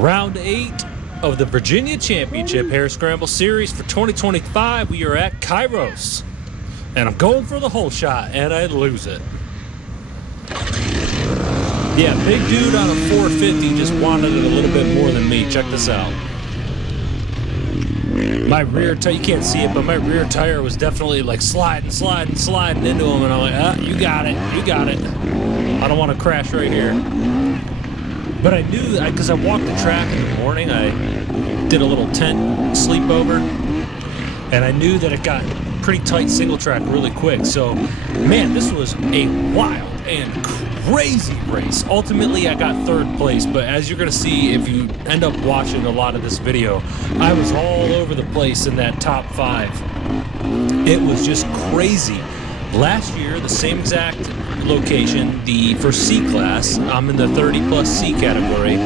Round 8 of the Virginia Championship Hare Scramble Series for 2025. We are at Kairos, and I'm going for the hole shot, and I lose it. Yeah, big dude on a 450 just wanted it a little bit more than me. Check this out. My rear tire, you can't see it, but my rear tire was definitely like sliding into him, and I'm like, you got it. I don't want to crash right here. But I knew that because I walked the track in the morning, I did a little tent sleepover, and I knew that it got pretty tight single track really quick. So, man, this was a wild and crazy race. Ultimately, I got third place, but as you're going to see if you end up watching a lot of this video, I was all over the place in that top 5. It was just crazy. Last year, the same exact location, for C class, I'm in the 30 plus C category.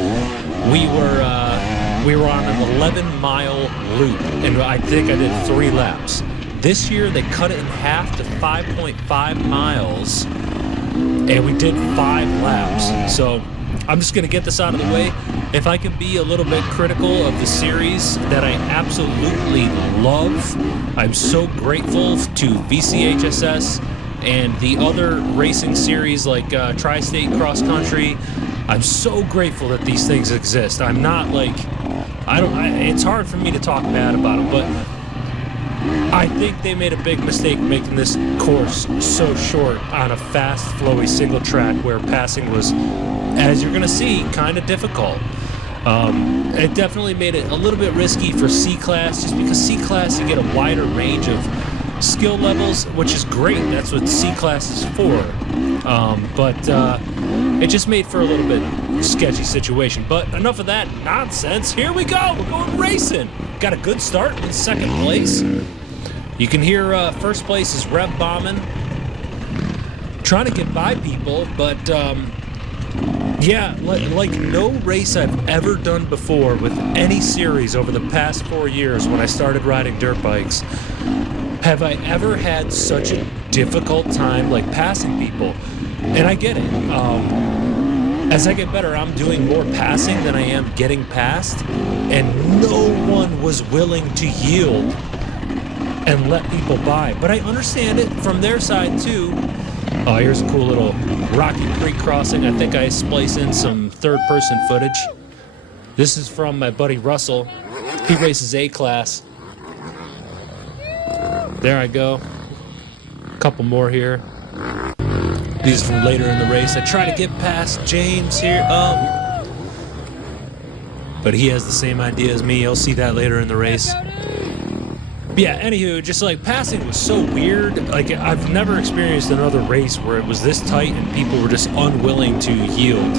We were on an 11-mile loop, and I think I did 3 laps. This year, they cut it in half to 5.5 miles, and we did 5 laps. So I'm just going to get this out of the way. If I can be a little bit critical of the series that I absolutely love, I'm so grateful to VCHSS and the other racing series like Tri-State Cross Country. I'm so grateful that these things exist. I'm not like, it's hard for me to talk bad about them, but I think they made a big mistake making this course so short on a fast, flowy single track where passing was, as you're going to see, kind of difficult. It definitely made it a little bit risky for C class, just because C class you get a wider range of skill levels, which is great. That's what C class is for. But it just made for a little bit sketchy situation. But enough of that nonsense. Here we go. We're going racing. Got a good start in second place. You can hear first place is Rev bombing, trying to get by people, but yeah, like no race I've ever done before with any series over the past 4 years when I started riding dirt bikes, have I ever had such a difficult time like passing people. And I get it. As I get better, I'm doing more passing than I am getting passed, and no one was willing to yield and let people by. But I understand it from their side too. Oh, here's a cool little Rocky Creek crossing. I think I splice in some third-person footage. This is from my buddy Russell. He races A class. There I go. A couple more here. These are from later in the race. I try to get past James here. But he has the same idea as me. You'll see that later in the race. Yeah, anywho, just like passing was so weird. Like, I've never experienced another race where it was this tight and people were just unwilling to yield.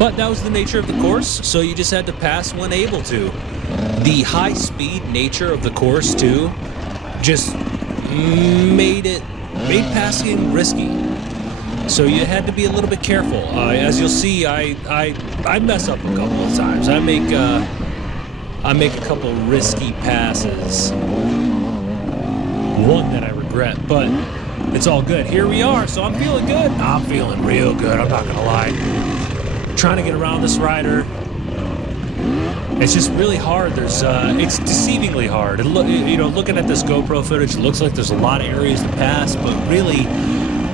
But that was the nature of the course, so you just had to pass when able to. The high-speed nature of the course, too, just made passing risky. So you had to be a little bit careful. As you'll see, I mess up a couple of times. I make a couple risky passes. One that I regret, but it's all good. Here we are, so I'm feeling good. I'm feeling real good, I'm not gonna lie. Trying to get around this rider. It's just really hard. It's deceivingly hard. Looking at this GoPro footage, it looks like there's a lot of areas to pass, but really,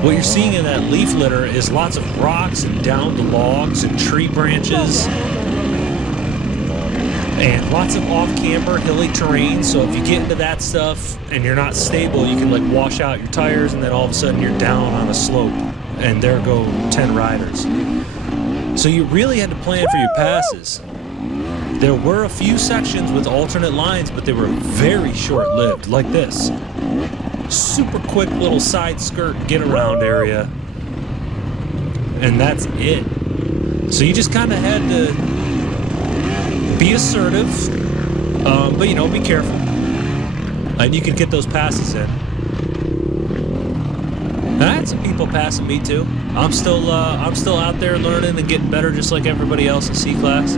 what you're seeing in that leaf litter is lots of rocks and downed logs and tree branches. And lots of off-camber, hilly terrain, so if you get into that stuff and you're not stable, you can like wash out your tires, and then all of a sudden you're down on a slope, and there go 10 riders. So you really had to plan for your passes. There were a few sections with alternate lines, but they were very short-lived, like this. Super quick little side skirt get-around area, and that's it. So you just kind of had to be assertive, but be careful, and you can get those passes in. And I had some people passing me too. I'm still out there learning and getting better, just like everybody else in C class.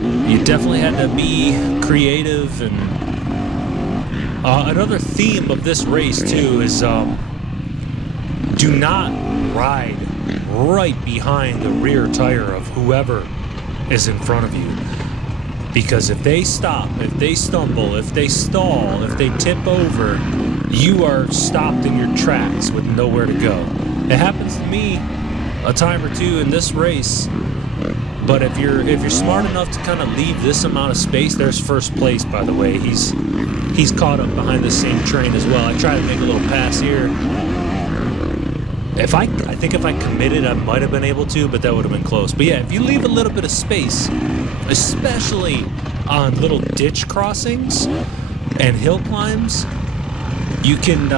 You definitely had to be creative, and another theme of this race too is do not ride right behind the rear tire of whoever is in front of you. Because if they stop, if they stumble, if they stall, if they tip over, you are stopped in your tracks with nowhere to go. It happens to me a time or two in this race, but if you're smart enough to kind of leave this amount of space, there's first place, by the way. He's caught up behind the same train as well. I tried to make a little pass here. I think if I committed, I might have been able to, but that would have been close. But yeah, if you leave a little bit of space, especially on little ditch crossings and hill climbs, you can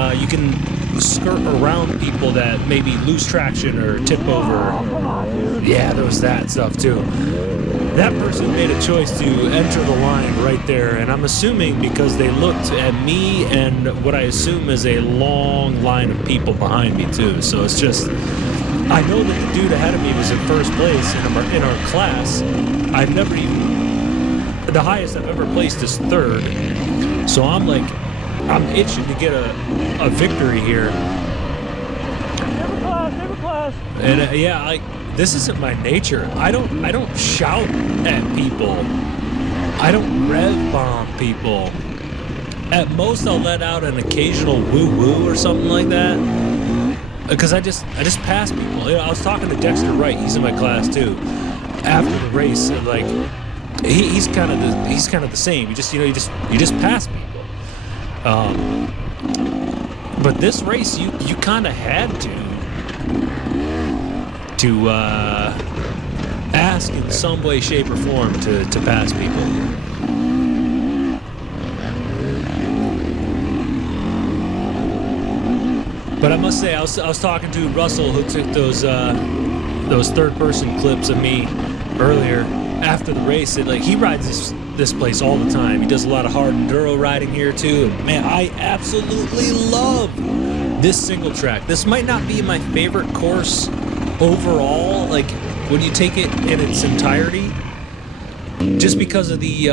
skirt around people that maybe lose traction or tip over. Yeah, there was that stuff too. That person made a choice to enter the line right there, and I'm assuming because they looked at me and what I assume is a long line of people behind me too. So it's just, I know that the dude ahead of me was in first place in our class. I've never even, the highest I've ever placed is third. So I'm itching to get a victory here. Never class. And this isn't my nature. I don't shout at people. I don't rev bomb people. At most, I'll let out an occasional woo woo or something like that. Because I just pass people. I was talking to Dexter Wright. He's in my class too. After the race, like he's kind of the same. You just pass people. But this race, you kind of had to ask in some way, shape, or form to pass people. But I must say, I was talking to Russell, who took those third-person clips of me earlier after the race. He rides this place all the time. He does a lot of hard enduro riding here too. And man, I absolutely love this single track. This might not be my favorite course overall, like when you take it in its entirety, just because of the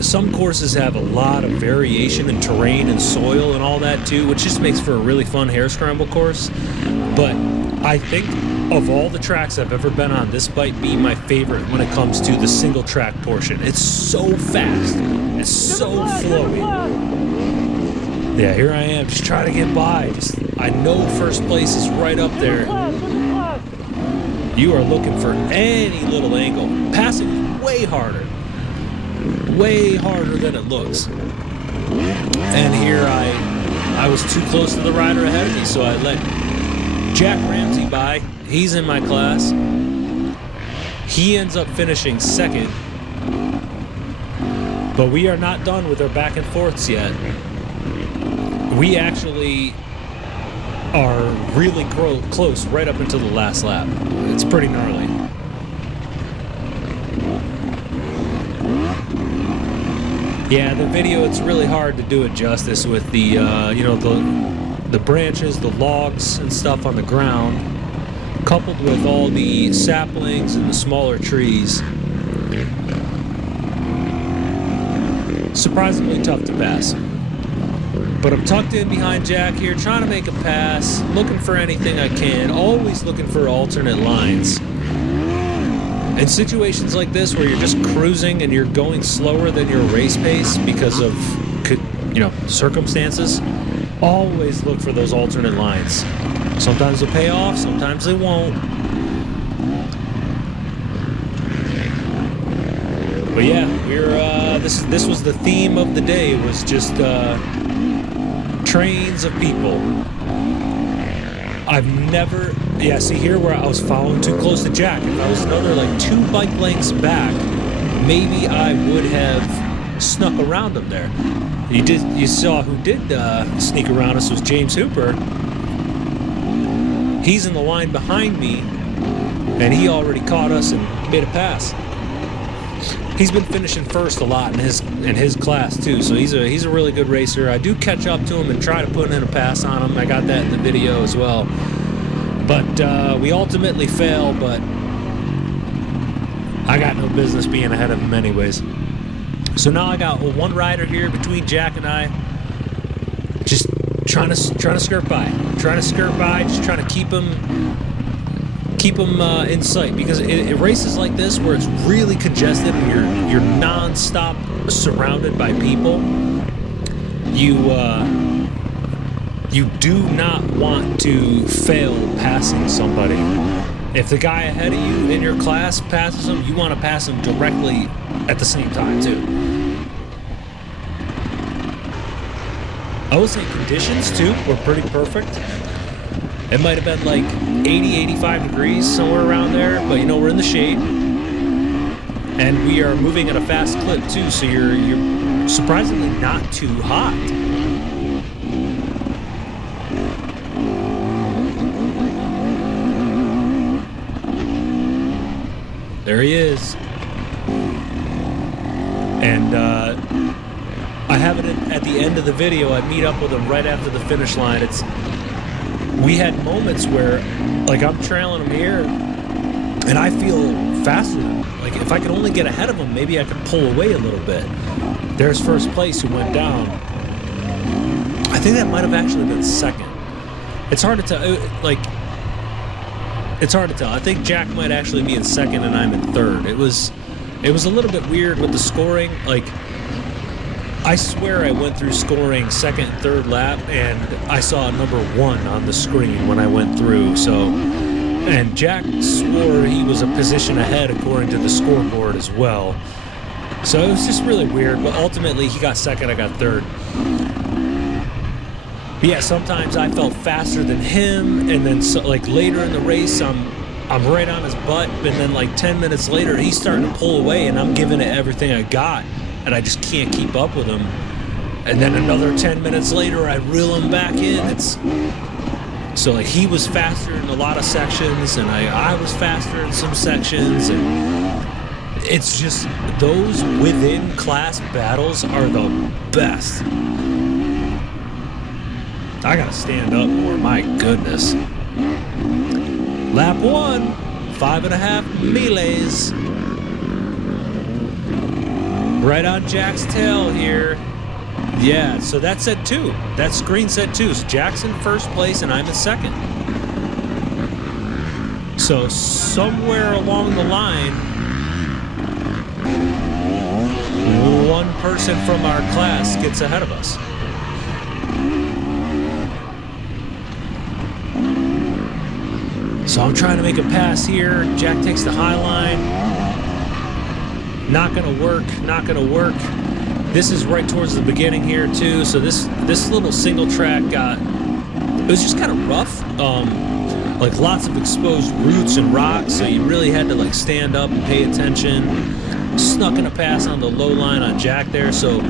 some courses have a lot of variation in terrain and soil and all that too, which just makes for a really fun hare scramble course. But I think of all the tracks I've ever been on, this might be my favorite when it comes to the single track portion. It's so fast, it's so flowy. Yeah, here I am, just trying to get by. I know first place is right up there. You are looking for any little angle. Passing is way harder than it looks. And here I was too close to the rider ahead of me, so I let Jack Ramsey by. He's in my class. He ends up finishing second. But we are not done with our back and forths yet. We actually are really close right up until the last lap. It's pretty gnarly. Yeah, the video, it's really hard to do it justice with the the branches, the logs and stuff on the ground, coupled with all the saplings and the smaller trees. Surprisingly tough to pass. But I'm tucked in behind Jack here, trying to make a pass, looking for anything I can, always looking for alternate lines. In situations like this where you're just cruising and you're going slower than your race pace because of, circumstances, always look for those alternate lines. Sometimes they'll pay off, sometimes they won't. But yeah, this was the theme of the day, was just trains of people. I've never, see here where I was following too close to Jack. If I was another 2 bike lengths back, maybe I would have snuck around him there. You saw who did sneak around us was James Hooper. He's in the line behind me, and he already caught us and made a pass. He's been finishing first a lot in his class too, so he's a really good racer. I do catch up to him and try to put in a pass on him. I got that in the video as well. But we ultimately fail, but I got no business being ahead of him anyways. So now I got one rider here between Jack and I, just trying to skirt by, just trying to keep keep them in sight, because it races like this where it's really congested and you're non-stop surrounded by people. You do not want to fail passing somebody. If the guy ahead of you in your class passes them, you want to pass them directly at the same time too. I would say conditions too were pretty perfect. It might have been like 80, 85 degrees, somewhere around there, but you know, we're in the shade. And we are moving at a fast clip too, so you're surprisingly not too hot. There he is. And I have it at the end of the video. I meet up with him right after the finish line. We had moments where, like, I'm trailing him here, and I feel faster than him. Like, if I could only get ahead of him, maybe I could pull away a little bit. There's first place who went down. I think that might have actually been second. It's hard to tell. It's hard to tell. I think Jack might actually be in second and I'm in third. It was a little bit weird with the scoring. Like, I swear I went through scoring second and third lap, and I saw number 1 on the screen when I went through. So, and Jack swore he was a position ahead according to the scoreboard as well. So it was just really weird, but ultimately he got second, I got third. But yeah, sometimes I felt faster than him, and then like later in the race, I'm right on his butt, and then like 10 minutes later, he's starting to pull away, and I'm giving it everything I got, and I just can't keep up with him. And then another 10 minutes later, I reel him back in. So like he was faster in a lot of sections, and I was faster in some sections, and it's just those within class battles are the best. I gotta stand up more, my goodness. Lap 1, 5.5 melees. Right on Jack's tail here. Yeah, so that said 2. That screen said 2. So Jack's in first place and I'm in second. So somewhere along the line, one person from our class gets ahead of us. So I'm trying to make a pass here. Jack takes the high line. Not gonna work, not gonna work. This is right towards the beginning here too. So this little single track it was just kind of rough. Like lots of exposed roots and rocks. So you really had to like stand up and pay attention. Snuck in a pass on the low line on Jack there. So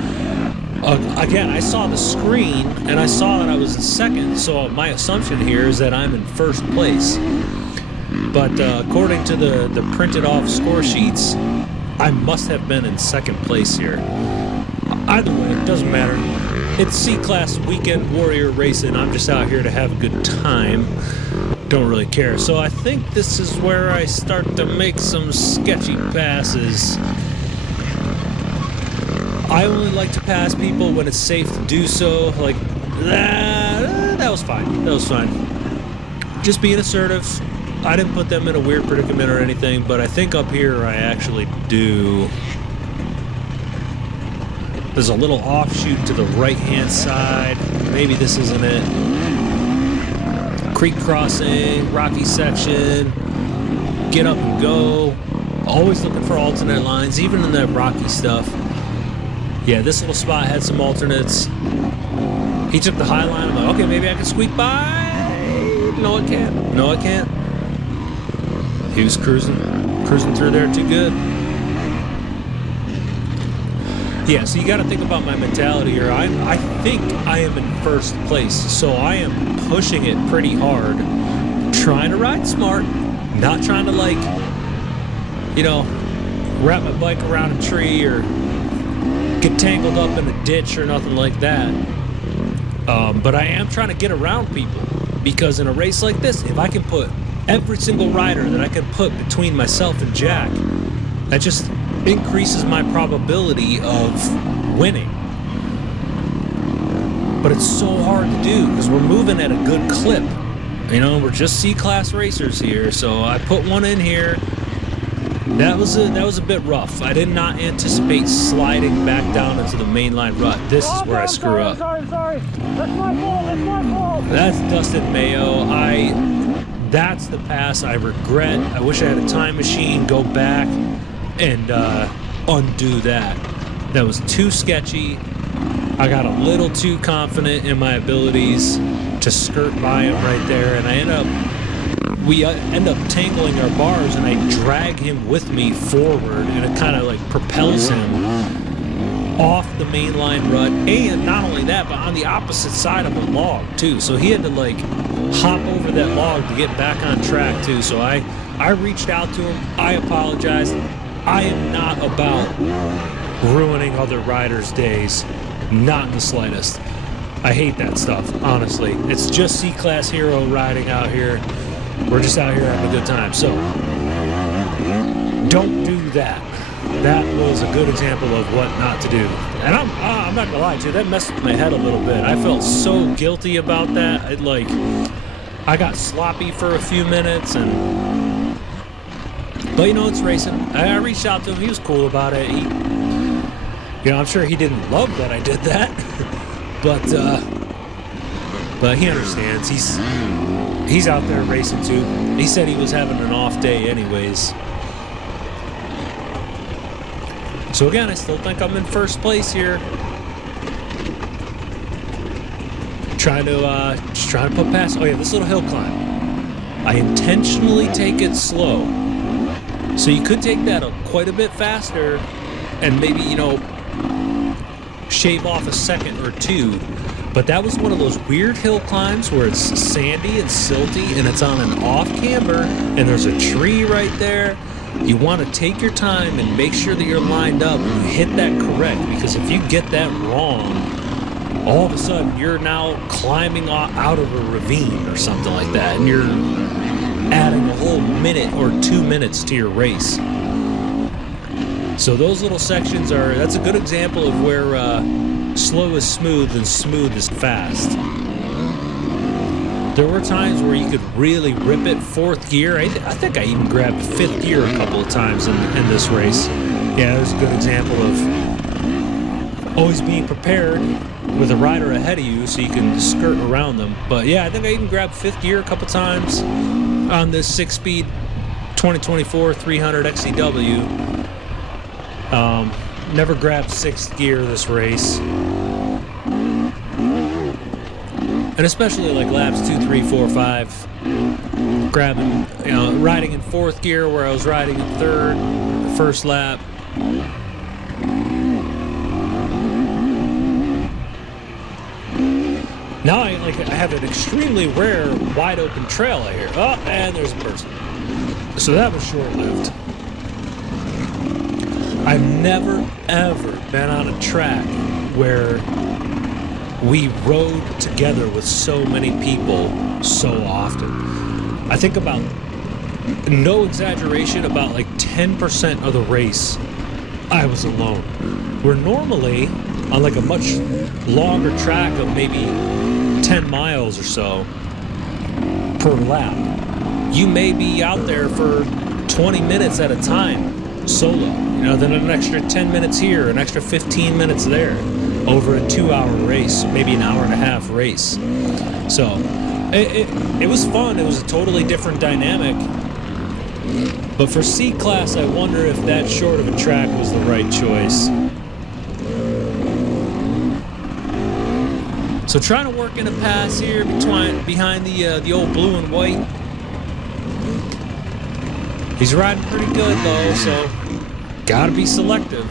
again, I saw the screen and I saw that I was in second. So my assumption here is that I'm in first place. But according to the printed off score sheets, I must have been in second place here. Either way, it doesn't matter. It's C-Class Weekend Warrior Racing. I'm just out here to have a good time. Don't really care. So I think this is where I start to make some sketchy passes. I only like to pass people when it's safe to do so. Like, that was fine. That was fine. Just being assertive. I didn't put them in a weird predicament or anything, but I think up here I actually do. There's a little offshoot to the right-hand side. Maybe this isn't it. Creek crossing, rocky section, get up and go. Always looking for alternate lines, even in that rocky stuff. Yeah, this little spot had some alternates. He took the high line. I'm like, okay, maybe I can squeak by. No, I can't. No, I can't. He was cruising through there too good. Yeah, so you got to think about my mentality here. I think I am in first place, so I am pushing it pretty hard, trying to ride smart, not trying to like, you know, wrap my bike around a tree or get tangled up in a ditch or nothing like that. But I am trying to get around people, because in a race like this, if I can put every single rider that I can put between myself and Jack, that just increases my probability of winning. But it's so hard to do because we're moving at a good clip. You know, we're just C-class racers here, so I put one in here. That was a bit rough. I did not anticipate sliding back down into the mainline rut. This is where I screw up. Sorry. That's my fault. That's Dustin Mayo. That's the pass I regret. I wish I had a time machine, go back and undo that. That was too sketchy. I got a little too confident in my abilities to skirt by him right there, and we end up tangling our bars, and I drag him with me forward, and it kind of like propels him off the mainline rut, and not only that, but on the opposite side of a log too. So he had to like hop over that log to get back on track too. So I reached out to him. I apologized. I am not about ruining other riders' days, not in the slightest. I hate that stuff, honestly. It's just C-class hero riding out here. We're just out here having a good time. So don't do that. That was a good example of what not to do. And I'm not gonna lie to you, that messed with my head a little bit. I felt so guilty about that. I got sloppy for a few minutes, but you know, it's racing. I reached out to him. He was cool about it. I'm sure he didn't love that I did that, but he understands. He's out there racing too. He said he was having an off day anyways. So again, I still think I'm in first place here. Trying to put past. Oh yeah, this little hill climb. I intentionally take it slow. So you could take that up quite a bit faster and maybe, shave off a second or two. But that was one of those weird hill climbs where it's sandy and silty and it's on an off camber and there's a tree right there. You want to take your time and make sure that you're lined up and you hit that correct, because if you get that wrong, all of a sudden you're now climbing out of a ravine or something like that, and you're adding a whole minute or 2 minutes to your race. So those little sections that's a good example of where slow is smooth and smooth is fast. There were times where you could really rip it fourth gear. I think I even grabbed fifth gear a couple of times in this race. Yeah, there's a good example of always being prepared with a rider ahead of you so you can skirt around them. But yeah, I think I even grabbed fifth gear a couple times on this 6-speed 2024 300 XCW. Never grabbed sixth gear this race. And especially like laps 2, 3, 4, 5, grabbing, riding in fourth gear where I was riding in third, the first lap. Now I have an extremely rare wide open trail out here. Oh, and there's a person. So that was short-lived. I've never ever been on a track where we rode together with so many people so often. I think about, no exaggeration, about like 10% of the race I was alone. Where normally on like a much longer track of maybe 10 miles or so per lap, you may be out there for 20 minutes at a time solo. Then an extra 10 minutes here, an extra 15 minutes there, over a 2-hour race, maybe an hour and a half race. So it was fun. It was a totally different dynamic. But for C-Class, I wonder if that short of a track was the right choice. So trying to work in a pass here behind the old blue and white. He's riding pretty good though, so gotta be selective.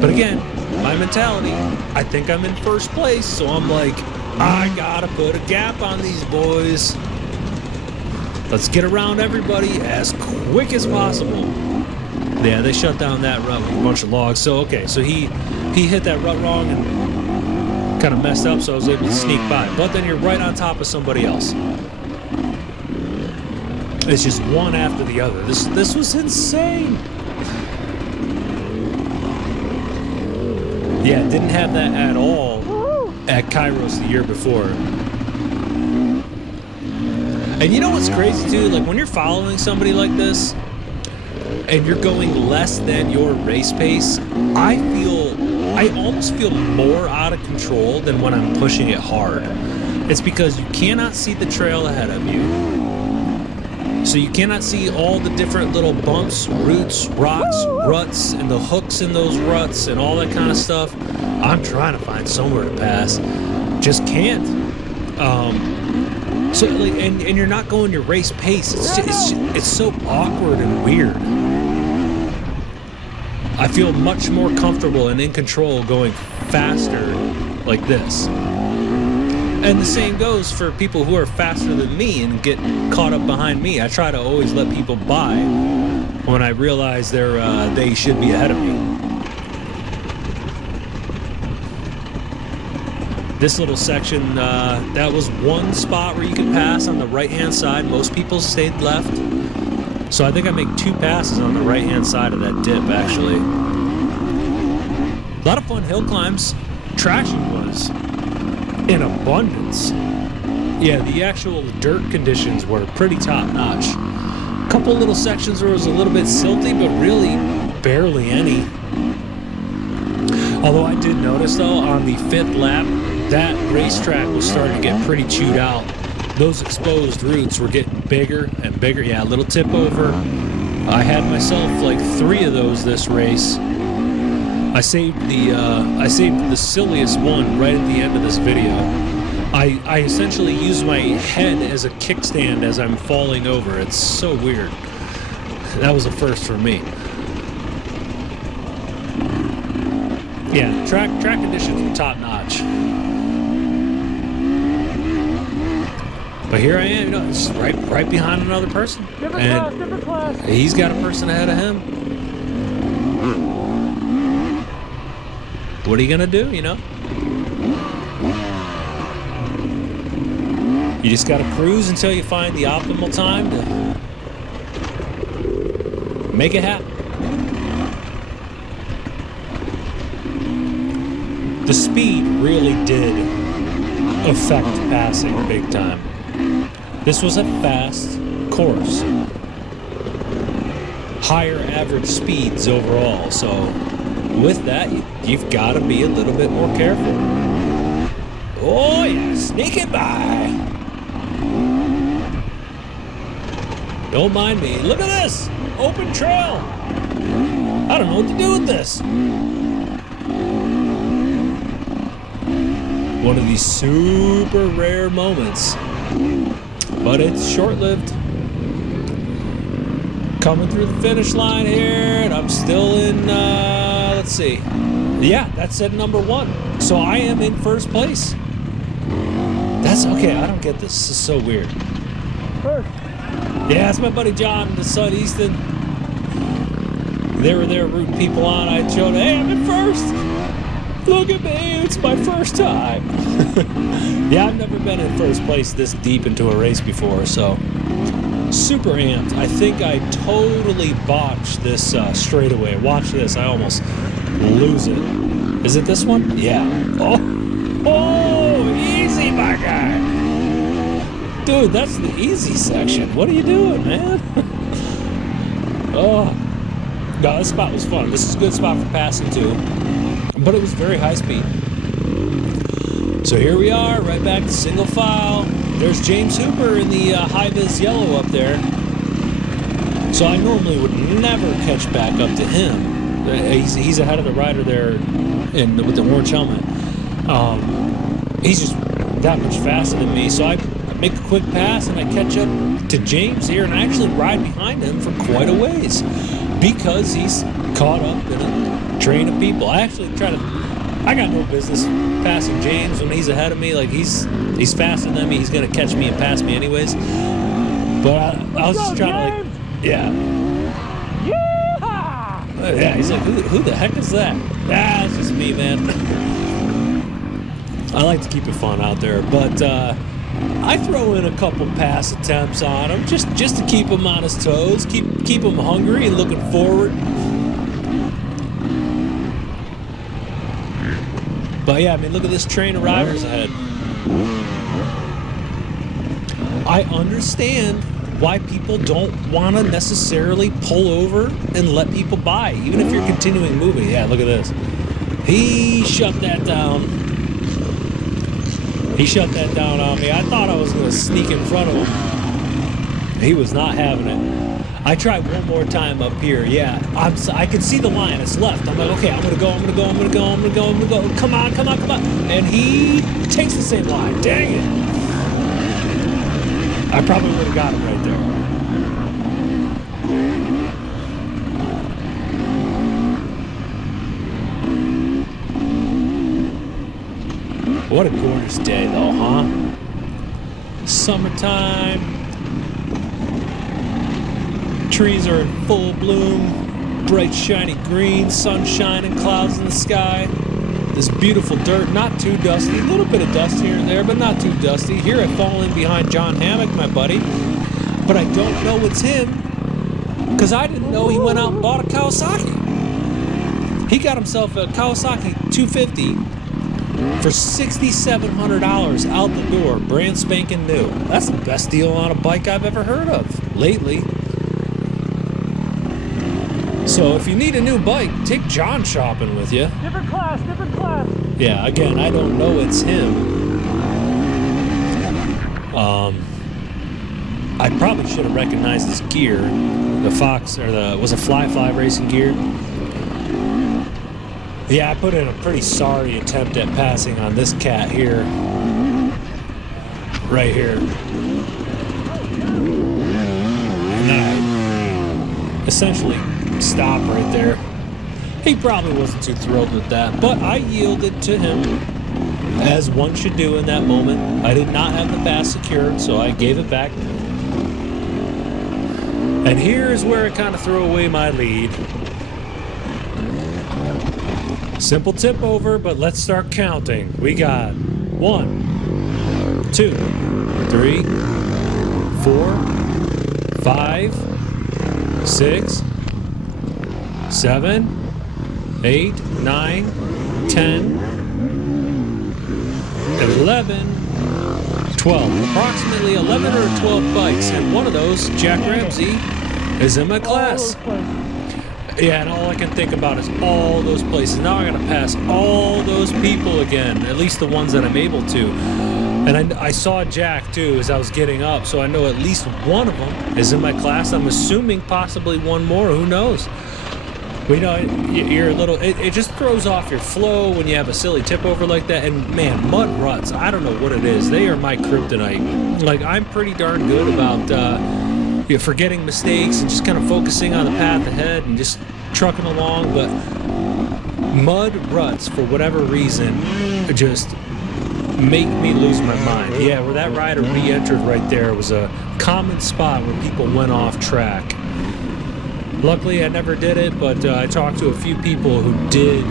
But again, my mentality, I think I'm in first place, so I'm like, I gotta put a gap on these boys. Let's get around everybody as quick as possible. Yeah, they shut down that rut with a bunch of logs. So okay, so he hit that rut wrong and kind of messed up, so I was able to sneak by. But then you're right on top of somebody else. It's just one after the other. This was insane. Yeah, didn't have that at all at Kairos the year before. And you know what's crazy too? Like when you're following somebody like this and you're going less than your race pace, I almost feel more out of control than when I'm pushing it hard. It's because you cannot see the trail ahead of you. So you cannot see all the different little bumps, roots, rocks, ruts, and the hooks in those ruts and all that kind of stuff. I'm trying to find somewhere to pass. Just can't. So like, and you're not going your race pace. It's so awkward and weird. I feel much more comfortable and in control going faster like this. And the same goes for people who are faster than me and get caught up behind me. I try to always let people by when I realize they should be ahead of me. This little section, that was one spot where you could pass on the right-hand side. Most people stayed left. So I think I make 2 passes on the right-hand side of that dip, actually. A lot of fun hill climbs. Traction was in abundance. Yeah, the actual dirt conditions were pretty top-notch. A couple little sections where it was a little bit silty, but really barely any. Although I did notice, though, on the 5th lap, that racetrack was starting to get pretty chewed out. Those exposed roots were getting bigger and bigger. Yeah, a little tip over. I had myself like 3 of those this race. I saved the silliest one right at the end of this video. I essentially use my head as a kickstand as I'm falling over. It's so weird. That was a first for me. Yeah, track conditions were top notch. But here I am, you know, it's right behind another person. Different class. He's got a person ahead of him. What are you gonna do, you know? You just gotta cruise until you find the optimal time to make it happen. The speed really did affect passing big time. This was a fast course. Higher average speeds overall, so with that, you've got to be a little bit more careful. Oh yeah, sneaking by. Don't mind me. Look at this, open trail. I don't know what to do with this. One of these super rare moments, but it's short-lived. Coming through the finish line here, and I'm still in, let's see. Yeah, that's at number 1. So I am in first place. That's okay, I don't get this. This is so weird. First. Yeah, it's my buddy John and his son Easton. They were there rooting people on. I showed, hey, I'm in first. Look at me, it's my first time. Yeah, I've never been in first place this deep into a race before, so super amped. I think I totally botched this straightaway. Watch this, I almost lose it. Is it this one? Yeah. Oh, easy, my guy. Dude, that's the easy section. What are you doing, man? Oh, no, this spot was fun. This is a good spot for passing too. But it was very high speed. So here we are, right back to single file. There's James Hooper in the high-vis yellow up there. So I normally would never catch back up to him. He's ahead of the rider there with the orange helmet. He's just that much faster than me. So I make a quick pass and I catch up to James here, and I actually ride behind him for quite a ways because he's caught up in a train of people. I got no business passing James when he's ahead of me. Like he's faster than me. He's gonna catch me and pass me anyways. But I was just trying to like, yeah. Yeah, he's like, who the heck is that? Ah, it's just me, man. I like to keep it fun out there, but I throw in a couple pass attempts on him just to keep him on his toes, keep him hungry and looking forward. But yeah, I mean, look at this train of riders ahead. I understand why people don't want to necessarily pull over and let people by, even if you're continuing moving. Yeah, look at this. He shut that down. He shut that down on me. I thought I was going to sneak in front of him. He was not having it. I tried one more time up here. Yeah, I could see the line. It's left. I'm like, okay, I'm going to go. Come on. And he takes the same line. Dang it. I probably would have got him right there. What a gorgeous day, though, huh? Summertime. Trees are in full bloom. Bright, shiny green, sunshine and clouds in the sky. This beautiful dirt, not too dusty. A little bit of dust here and there, but not too dusty. Here I fall in behind John Hammock, my buddy. But I don't know it's him, because I didn't know he went out and bought a Kawasaki. He got himself a Kawasaki 250 for $6,700 out the door, brand spanking new. That's the best deal on a bike I've ever heard of lately. So if you need a new bike, take John shopping with you. Different class. Yeah, again, I don't know it's him. I probably should have recognized his gear. The Fox, or was it Fly racing gear? Yeah, I put in a pretty sorry attempt at passing on this cat here. Right here. And then I essentially stopped right there. He probably wasn't too thrilled with that, but I yielded to him, as one should do in that moment. I did not have the pass secured, so I gave it back. And here's where I kind of throw away my lead. Simple tip over, but let's start counting. We got 1, 2, 3, 4, 5, 6, 7, 8, 9, 10, 11, 12. Approximately 11 or 12 bikes, and one of those, Jack Ramsey, is in my class. Yeah, and all I can think about is all those places. Now I gotta pass all those people again, at least the ones that I'm able to. And I saw Jack too as I was getting up, so I know at least one of them is in my class. I'm assuming possibly one more, who knows? Well, you know, you're a little, it just throws off your flow when you have a silly tip over like that. And man, mud ruts, I don't know what it is. They are my kryptonite. Like, I'm pretty darn good about forgetting mistakes and just kind of focusing on the path ahead and just trucking along. But mud ruts, for whatever reason, just make me lose my mind. Yeah, where that rider re-entered right there was a common spot where people went off track. Luckily, I never did it, but I talked to a few people who did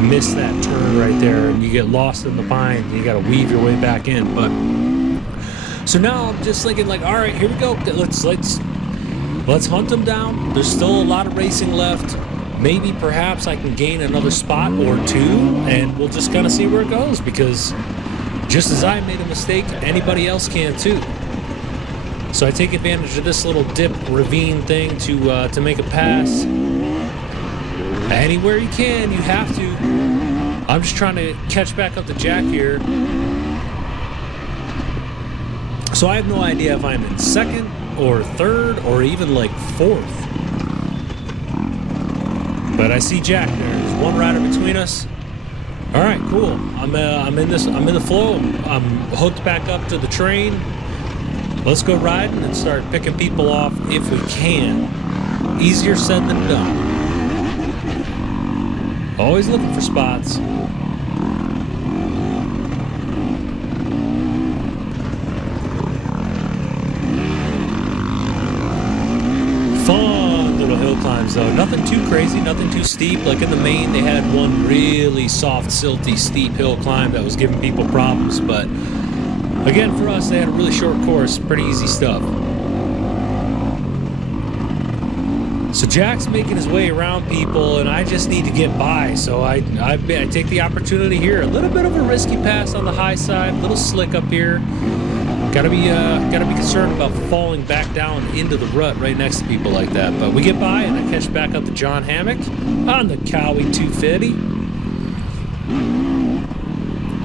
miss that turn right there, and you get lost in the pines, and you got to weave your way back in. But so now I'm just thinking, like, all right, here we go. Let's hunt them down. There's still a lot of racing left. Maybe, perhaps, I can gain another spot or two, and we'll just kind of see where it goes. Because just as I made a mistake, anybody else can too. So I take advantage of this little dip ravine thing to make a pass. Anywhere you can, you have to. I'm just trying to catch back up to Jack here. So I have no idea if I'm in second or third or even like fourth. But I see Jack there. There's one rider between us. All right, cool. I'm in the flow. I'm hooked back up to the train. Let's go riding and start picking people off if we can. Easier said than done. Always looking for spots. Fun little hill climbs though. Nothing too crazy, nothing too steep. Like in the main, they had one really soft, silty, steep hill climb that was giving people problems, but again, for us, they had a really short course, pretty easy stuff. So Jack's making his way around people, and I just need to get by. So I take the opportunity here. A little bit of a risky pass on the high side, a little slick up here. Gotta be concerned about falling back down into the rut right next to people like that. But we get by, and I catch back up to John Hammock on the Cowie 250.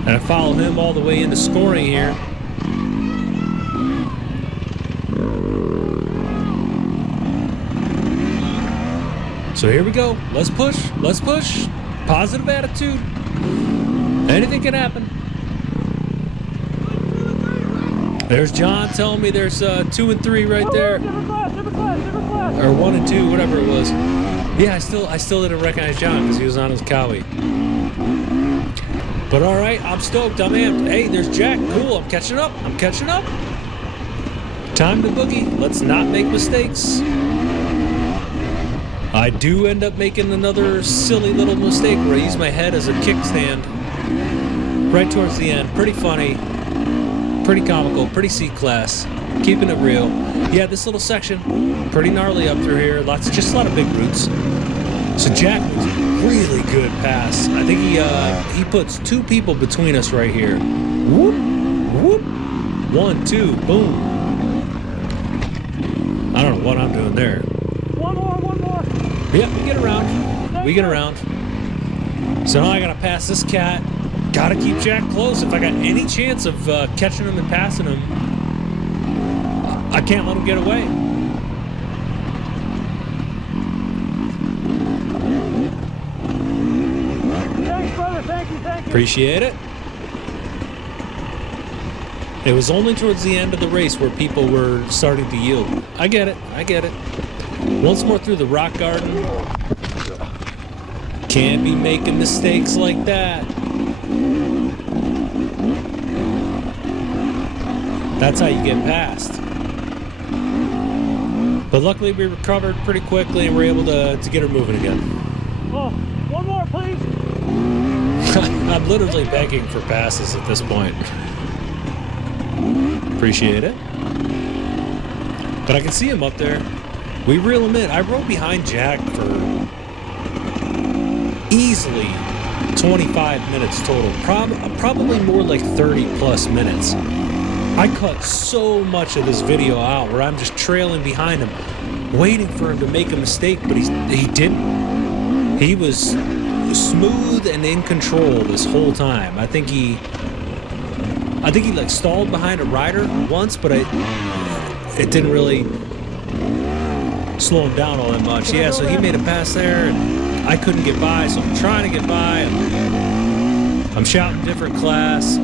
And I follow him all the way into scoring here. So here we go. Let's push. Let's push. Positive attitude. Anything can happen. There's John telling me there's 2 and 3 right there. Different class. Or 1 and 2, whatever it was. Yeah, I still didn't recognize John because he was on his Cowie. But all right, I'm stoked. I'm amped. Hey, there's Jack. Cool. I'm catching up. Time to boogie. Let's not make mistakes. I do end up making another silly little mistake where I use my head as a kickstand right towards the end. Pretty funny. Pretty comical, pretty C-class, keeping it real. Yeah, this little section, pretty gnarly up through here. Just a lot of big roots. So Jack was really good pass. I think he puts 2 people between us right here. Whoop, whoop. 1, 2, boom. I don't know what I'm doing there. One more. Yeah, we get around. So now I gotta pass this cat. Gotta keep Jack close. If I got any chance of catching him and passing him, I can't let him get away. Thanks, brother. Thank you. Appreciate it. It was only towards the end of the race where people were starting to yield. I get it. Once more through the rock garden. Can't be making mistakes like that. That's how you get past. But luckily we recovered pretty quickly and were able to get her moving again. Oh, one more, please. I'm literally begging for passes at this point. Appreciate it. But I can see him up there. We reel him in. I rode behind Jack for easily 25 minutes total. Probably more like 30 plus minutes. I cut so much of this video out where I'm just trailing behind him, waiting for him to make a mistake, but he didn't. He was smooth and in control this whole time. I think he like stalled behind a rider once, but it didn't really slow him down all that much. Yeah, so he made a pass there, and I couldn't get by, so I'm trying to get by. I'm shouting different class.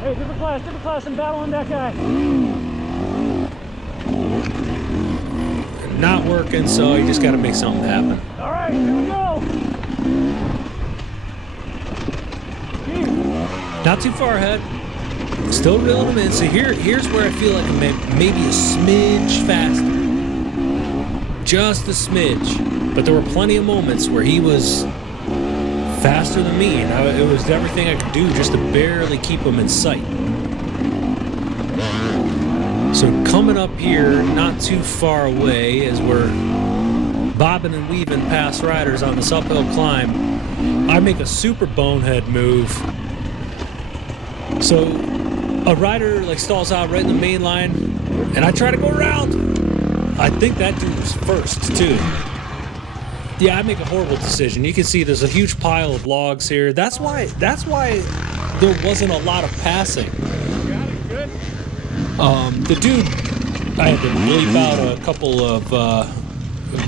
Hey, different class, I'm battling that guy. Not working, so you just got to make something happen. All right, here we go. Not too far ahead. Still reeling him in. So here's where I feel like I'm maybe a smidge faster. Just a smidge. But there were plenty of moments where he was faster than me, and it was everything I could do just to barely keep him in sight. So coming up here, not too far away, as we're bobbing and weaving past riders on this uphill climb, I make a super bonehead move. So a rider like stalls out right in the main line, and I try to go around. I think that dude was first too. Yeah, I make a horrible decision. You can see there's a huge pile of logs here. That's why there wasn't a lot of passing. The dude, I had to bleep out a couple of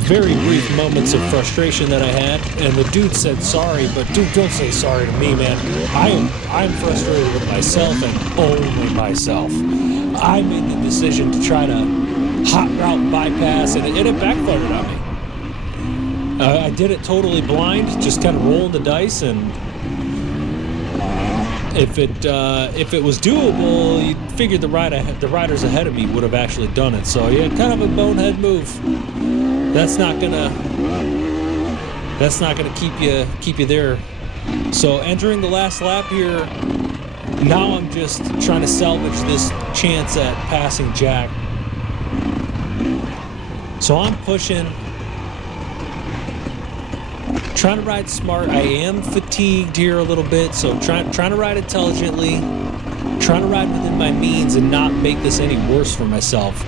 very brief moments of frustration that I had, and the dude said sorry, but dude, don't say sorry to me, man. I'm frustrated with myself and only myself. I made the decision to try to hot route bypass, and it backfired on me. I did it totally blind, just kind of rolling the dice, and if it was doable, you'd figure the riders ahead of me would have actually done it. So yeah, kind of a bonehead move. That's not gonna keep you there. So entering the last lap here, now I'm just trying to salvage this chance at passing Jack. So I'm pushing. Trying to ride smart. I am fatigued here a little bit, so trying to ride intelligently. trying to ride within my means and not make this any worse for myself.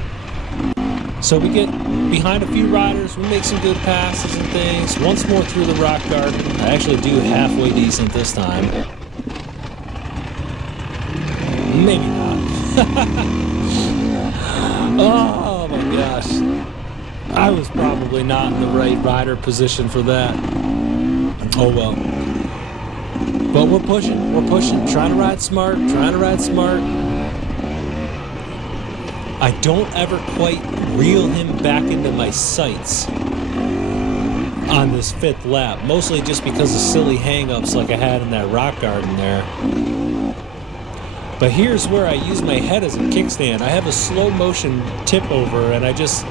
So we get behind a few riders, we make some good passes and things. Once more through the rock garden. I actually do halfway decent this time. Maybe not. Oh my gosh. I was probably not in the right rider position for that. Oh well. But we're pushing, trying to ride smart, I don't ever quite reel him back into my sights on this 5th lap, mostly just because of silly hang-ups like I had in that rock garden there. But here's where I use my head as a kickstand. I have a slow motion tip over and I just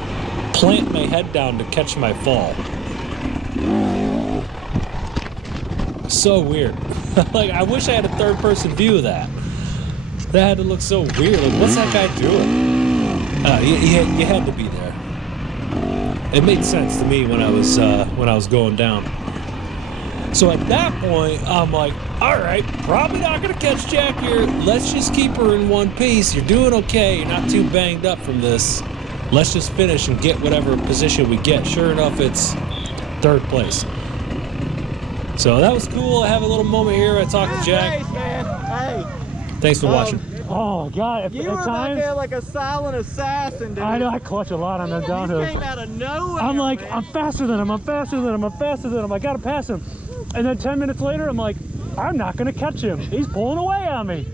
plant my head down to catch my fall. So weird. Like, I wish I had a third-person view of that. That had to look so weird. Like, what's that guy doing? You had to be there. It made sense to me when I was going down. So at that point, I'm like, all right, probably not gonna catch Jack here. Let's just keep her in one piece. You're doing okay. You're not too banged up from this. Let's just finish and get whatever position we get. Sure enough, it's 3rd place. So that was cool. I have a little moment here. I talked to Jack. Nice, man. Hey. Thanks for watching. Oh God! You were back there like a silent assassin, dude. I know. I clutch a lot on those You downhills. came out of nowhere. I'm like, man. I'm faster than him. I gotta pass him. And then 10 minutes later, I'm like, I'm not gonna catch him. He's pulling away on me.